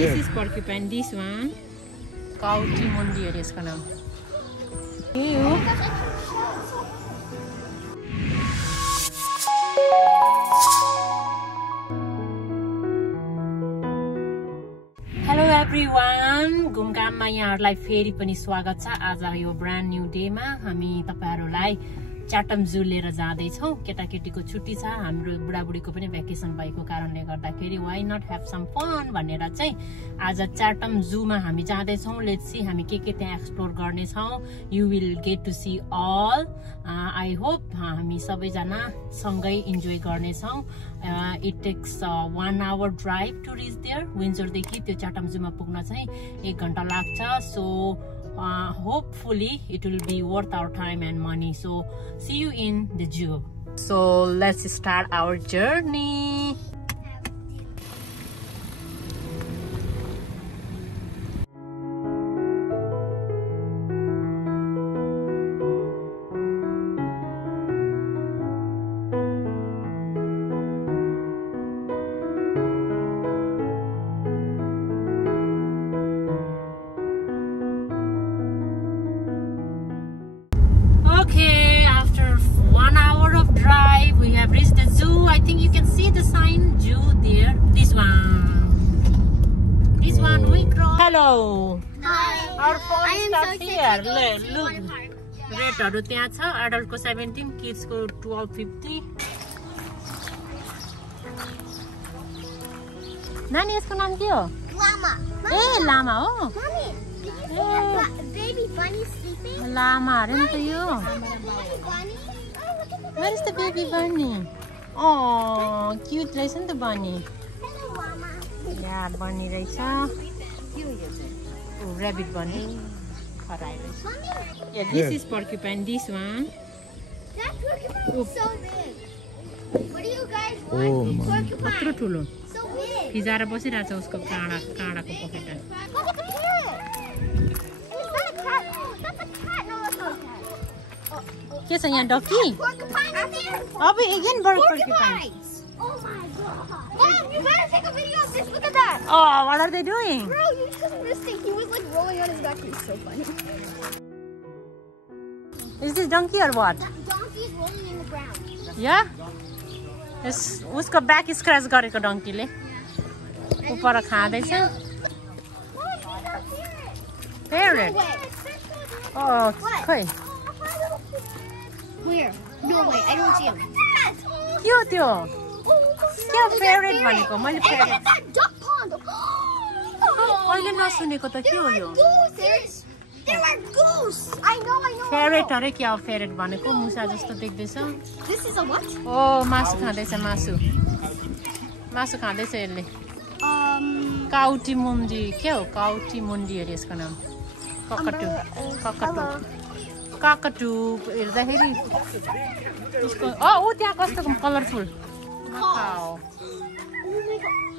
This is porcupine. This one. Coatimundi है इसका नाम. Hello everyone. घुमघाममा यहाँहरुलाई फेरि पनि स्वागत छ. आज यो ब्रान्ड न्यू डेमा हामी तपाईहरुलाई चाटम जू लिएर जाँदै छौं. केटाकेटीको छुट्टी छ, हाम्रो बुढाबुढीको पनि भ्याकेसन भएको कारणले गर्दाखेरि why not have some fun भनेर चाहिँ आज चाटम जूमा हामी जाँदै छौं. लेट्स सी हामी के त्यहाँ एक्सप्लोर गर्ने छौं. You will get to see all. I hope हामी सबैजना सँगै इन्जोय गर्ने छौं. It takes 1 hour drive to reach there. विन्जरदेखि त्यो चाटम जूमा पुग्न चाहिँ 1 घण्टा लाग्छ. So hopefully it will be worth our time and money. So see you in the zoo. So let's start our journey. Okay, after 1 hour of drive, we have reached the zoo. I think you can see the sign zoo there. This one. This one we cross. Hello. Hi. Our phone starts so here. Look. Rate त्यहाँ छ. Adult को 17, kids को 1250. नानी यसको नाम के हो? Llama. ए लामा हो. Mommy, did you see that baby bunny sleeping? लामा अरे नि त यो. Baby bunny? Oh, look at the Where is the baby bunny? Oh, cute रहेछ नि त bunny. Hello, Llama. Yeah, bunny रहेछ. Oh, rabbit bunny. खराइ रहेछ. Mommy, Yeah, this is porcupine. This one. that porcupine is so big. What do you guys want? Oh, my. कत्रो Porcupine. ठुलो. So big. फिजाएर बसिरहेछ उसको काँडाको पखेटा. Look at the parrot. Is that a cat? That's a cat. No, that's not a cat. के छ यहाँ डकी? Porcupine in there. अब again porcupine. Porcupines. Oh my god. Mom, you better take a video of this. Look at that. Oh, what are they doing? Bro, you just missed it. He was like rolling on his back. He's so funny. Is this donkey or what? That donkey is rolling in the ground. Yeah? यस उसको back scratch गरेको डङ्कीले उपर खाँदैछ. Oh, he's a parrot. Parrot. No way. Oh, खै Where? No way. I don't see him. के हो त्यो? के parrot भनेको? मैले Hey, look parrot at that duck pond. कहिले नसुनेको त के हो यो? Gooses. There are goose. I know. Parrot अरे के हो parrot भनेको? मुसा जस्तो देख्दैछ. This is a what? ओ मासु खाँदैछ मासु खाँदैछ यसले. काउटीमुन्डी के हो? काउटीमुन्डी अरे यसको नाम. काकटु हेर्दाखेरि उसको ऊ त्यहाँ कस्तो colourful.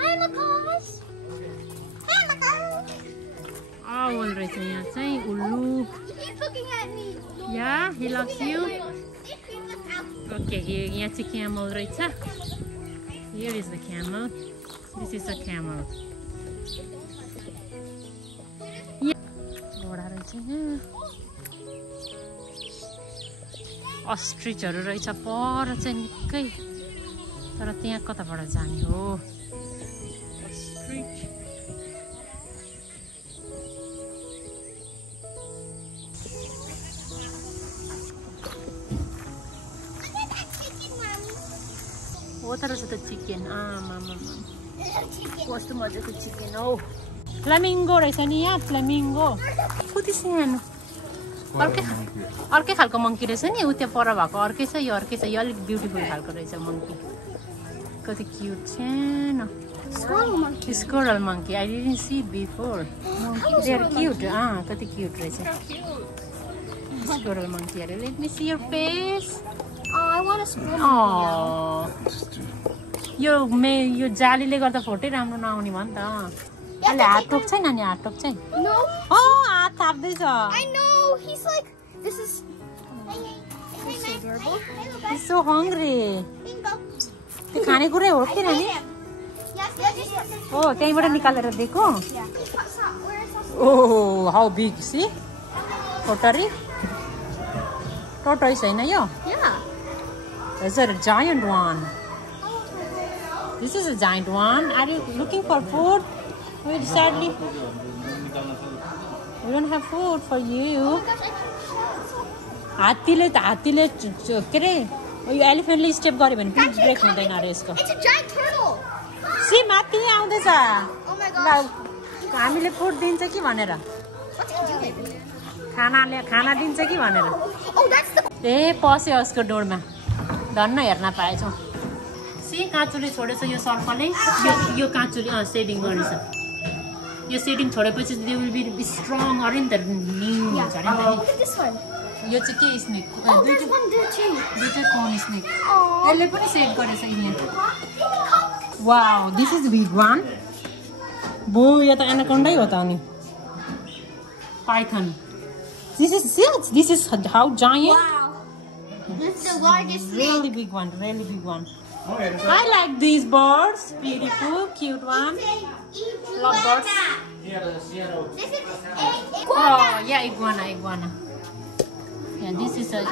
Hi, macaws. Hi, macaws. Owl रहेछ यहाँ चाहिँ उल्लु. He's looking at me. Yeah, he loves you. Okay, यहाँ चाहिँ camel रहेछ. Here is the camel. This is a camel. घोडा रहेछ यहाँ. अस्ट्रिचहरू रहेछ पर चाहिँ निकै. तर त्यहाँ कताबाट जाने हो? अस्ट्रिच. हो त रहेछ त चिकन. आमामा कस्तो मजाको चिकन हो. फ्लामिङ्गो रहेछ नि यहाँ. फ्लामिङ्गो कति सानो. अर्कै खालको मङ्की रहेछ नि. ऊ त्यहाँ पर भएको अर्कै छ, यो अर्कै छ. यो अलिक ब्युटिफुल खालको रहेछ मङ्की. कति क्युट सानो. Squirrel monkey. I didn't see before. They are cute. कति क्युट रहेछ स्कोरल मङ्की. अरे let me see your face. I want a squirrel. यो जालीले गर्दा फोटै राम्रो नआउने भयो नि त. अहिले हात टोक्छ नानी. हात टोक्छ. No. हात थाप्दैछ. I know. He's like, this is. He's so adorable. He's so hungry. Bingo. त्यो खानेकुरै हो के नानी? Yes, Oh, त्यहीँबाट निकालेर दिएको? Yeah. Where is this? Oh, how big, see? Tortoise? Tortoise होइन यो? Yeah. Is it a giant one? This is a giant one. Are you looking for food? Wait, sadly, we don't have food for you. Oh my gosh, I can हात्तीले के अरे यो एलिफेन्टले step गर्यो भने पनि brake हुँदैन अरे यसको. It's a giant turtle. C माथि आउँदैछ. Oh my gosh. हामीले फुड दिन्छ कि भनेर. What's it doing? खाना दिन्छ कि भनेर. Oh, that's the. ए पस्यो उसको डोरमा. धन्न हेर्न पाएछौँ. सी काँचुले छोडेछ यो सर्पले. यो काँचुले सेडिङ गरेछ. यो सेडिङ छोडेपछि दे विल बी स्ट्रङ अरे नि त न्यू हुन्छ अरे नि. Look at this one. यो चाहिँ के snake? Oh, there's one there too. दुईटै कोन स्नेक. Oh. यसले पनि सेट गरेछ यहाँ. Wow, this is big one. बो यो त एनाकोन्डै हो त अनि. Python. This is how giant. Wow. This is the largest snake. Really big one, really big one. I like these birds. Beautiful, cute one. Love birds. This is a Oh, yeah, iguana. Yeah, this is a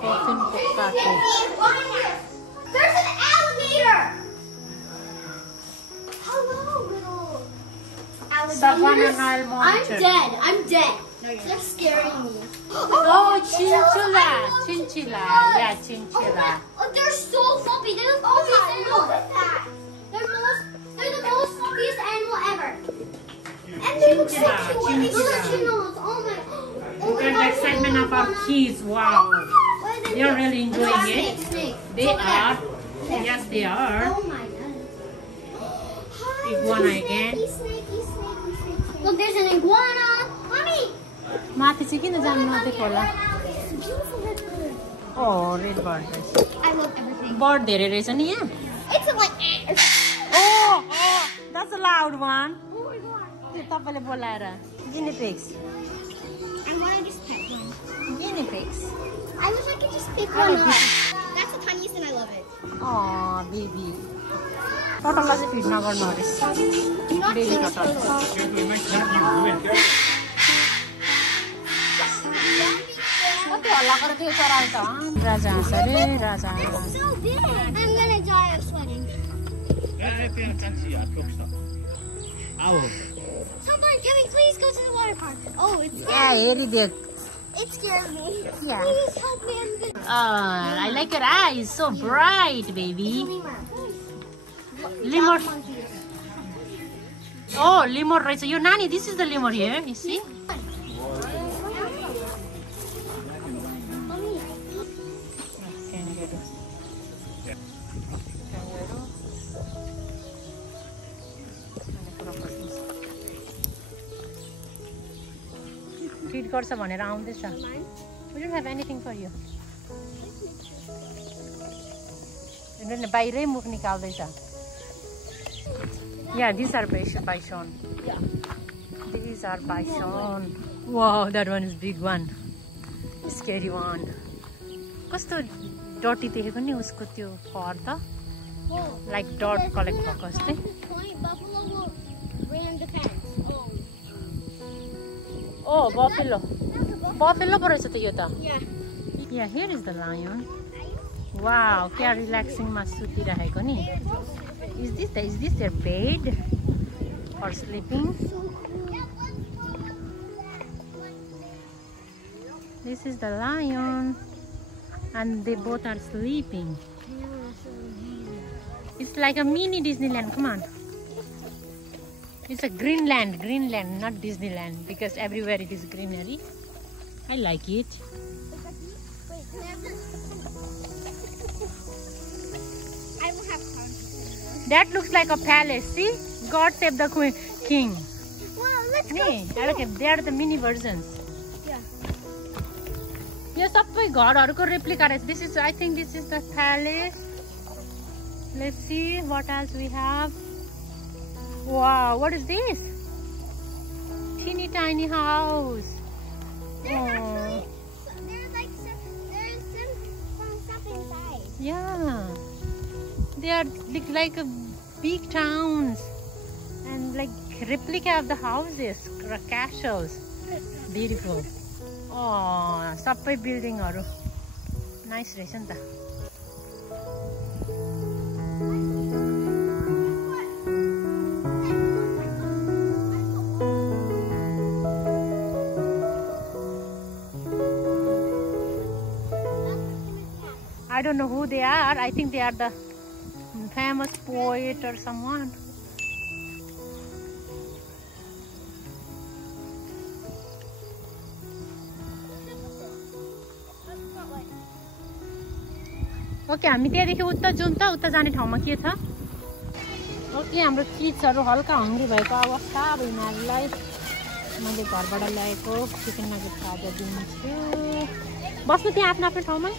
coffin cockatoo. There's an alligator. Hello, little Savannah alligators. Nile monitor. I'm dead. They're scaring me. Oh, chinchilla. Yeah, chinchilla. Oh, they're so fluffy. They look look at that. They're the most fluffiest animal ever. And they look so cute when they stretching those. Oh my. Oh Look my at the God. excitement of our kids. Wow. What are They are really enjoying it. Snake. They are. Yes, they are. Oh my God. Hi, Iguana again. Snakey. Look, there's an iguana. Mommy. माथि चाहिँ किन जानु नदिएको होला? It's a beautiful red bird. Oh, red bird. I love everything. Bird धेरै रहेछ नि यहाँ. It's like. Oh, that's a loud one. Oh my God. त्यो तपाईले बोलाएर. Guinea pigs. I want to just pick one. Guinea pigs. I wish I could just pick I one like up. That's the tiniest and I love it. Oh, baby. टोटललाई चाहिँ feed नगर्नु अरे. Not Baby just turtle. कति हल्ला गरेर त्यो चराले त. राजा हाँस अरे, राजा हाँस. It's so big. I'm gonna die of sweating. Somebody, can we please go to the water park? Oh, it's scary. हेरिदियो. It scares me. Yeah. Please help me. I'm good. I like your eyes, so bright, baby. Lemur. Monkeys. Oh, lemur रहेछ. यो नानी, this is the lemur here, you see? Feed गर्छ भनेर आउँदैछ. We don't have anything for you. बाहिरै मुख निकाल्दैछ. Yeah, these are bison. Yeah. These are bison. Wow, that one is big one. Scary one. कस्तो डटी देखेको नि उसको त्यो फर त. Whoa. Like dot collect भएको जस्तै. Buffalo will ran the fence. Oh, buffalo. Buffalo पो रहेछ त यो त. Yeah. Yeah, here is the lion. Wow, क्या relaxing मा सुतिरहेको नि. Is this their bed for sleeping? This is the lion, and they both are sleeping. It's like a mini Disneyland. Come on. It's a Greenland, not Disneyland, because everywhere it is greenery. I like it. I will have fun. That looks like a palace. See? God save the king. Well, let's go. Nee, okay, they are the mini versions. Yeah. यो सबै घरहरुको replica रहेछ. This is, I think this is the palace. Let's see what else we have. Wow, what is this? Teeny tiny house. There's actually, there's some stuff inside. Yeah, they are like big towns and like replica of the houses, castles. Beautiful. Oh, sabai building haru. Nice रहेछ नि त. I don't know who they are. I think they are the famous poet or someone. Okay हामी त्यहाँदेखि उता जाउँ त. उता जाने ठाउँमा के छ? ओके हाम्रो किड्सहरु हल्का हङ्ग्री भएको अवस्था. अब यिनीहरुलाई मैले घरबाट ल्याएको चिकन नगेट खाजा दिन्छु. बस्नु त्यहाँ आफ्नो आफ्नो ठाउँमा.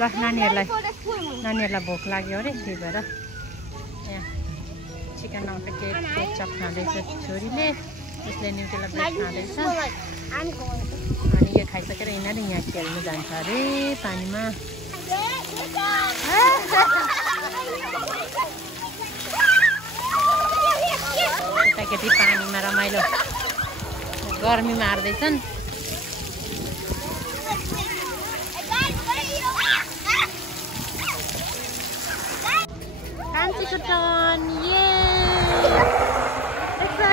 ल नानीहरुलाई भोक लाग्यो अरे त्यही भएर यहाँ चिकन नगेट केचप खाँदैछ छोरीले. यसले न्युटेला ब्रेड खाँदैछ. अनि यो खाइसकेर यिनीहरू यहाँ खेल्नु जान्छ अरे पानीमा. केटाकेटी पानीमा रमाइलो गर्मी मार्दैछन्. Fancy Cotton! Yay! It's a...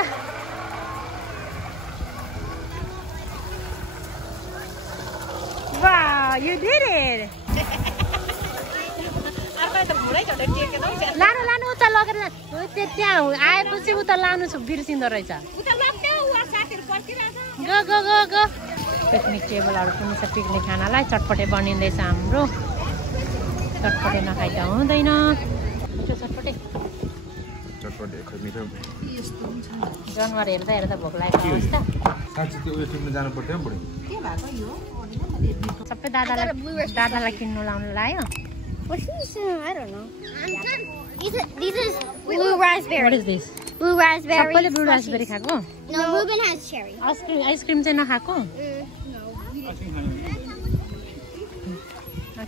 Wow! You did it! लानु लानु उता लगेर त्यहाँ आएपछि उता लानु बिर्सिँदो रहेछ. Go go go go. Picnic टेबलहरु पनि छ पिकनिक खानालाई. चटपटे बनिँदैछ हाम्रो. चटपटे नखाइ त हुँदैन. चटपटे चटपटे खै मिठो. जनावर हेर्दा हेर्दा भोक लागेको अवस्था. साँच्चै त्यो उयो किन्न जानु पर्दैन बुढी. के भएको यो? सबै दादालाई किन्नु लाउनु लायो. What's this? I don't know. These is blue raspberry. What is this? Blue raspberry. सबैले blue raspberry खाको? No, Ruben has cherry. Ice cream चाहिँ नखाको? No.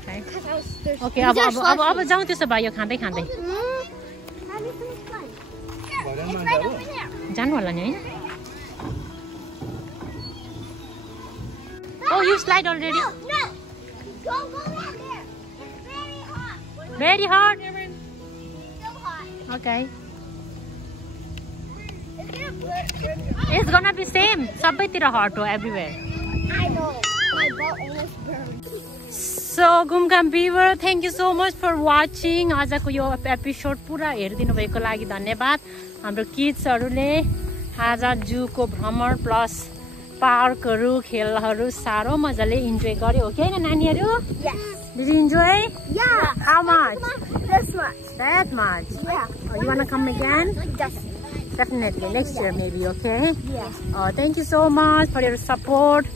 Okay. Okay, अब जाउँ त्यसो भए यो खाँदै खाँदै. जानु होला नि हैन? Oh, you slide already? No. Go down there. It's Very very hot. hot. So hot. Okay. It's gonna be same. सबैतिर hot हो everywhere. I know. My butt almost burned. So Gumgam viewer, thank you so much for watching. आजको यो episode पुरा हेरिदिनु भएको लागि धन्यवाद. हाम्रो किड्सहरुले आज जूको भ्रमण प्लस पार्कहरु खेलहरु सारो मजाले इन्जोय गर्यो हो कि हैन नानीहरु? Yes. Did you enjoy? Yeah. How much? This much. That much? Yeah. You wanna come again? Definitely next year maybe, okay? Yeah. Thank you so much for your support.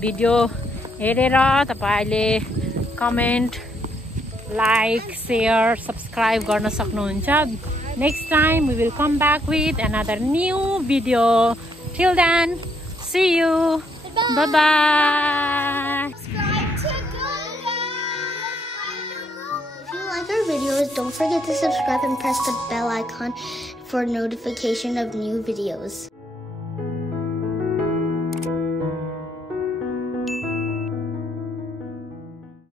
Video हेरेर तपाईले comment like share subscribe गर्न सक्नुहुन्छ. Next time we will come back with another new video. Till then, see you. Bye bye. If you like our videos, don't forget to subscribe and press the bell icon for notification of new videos.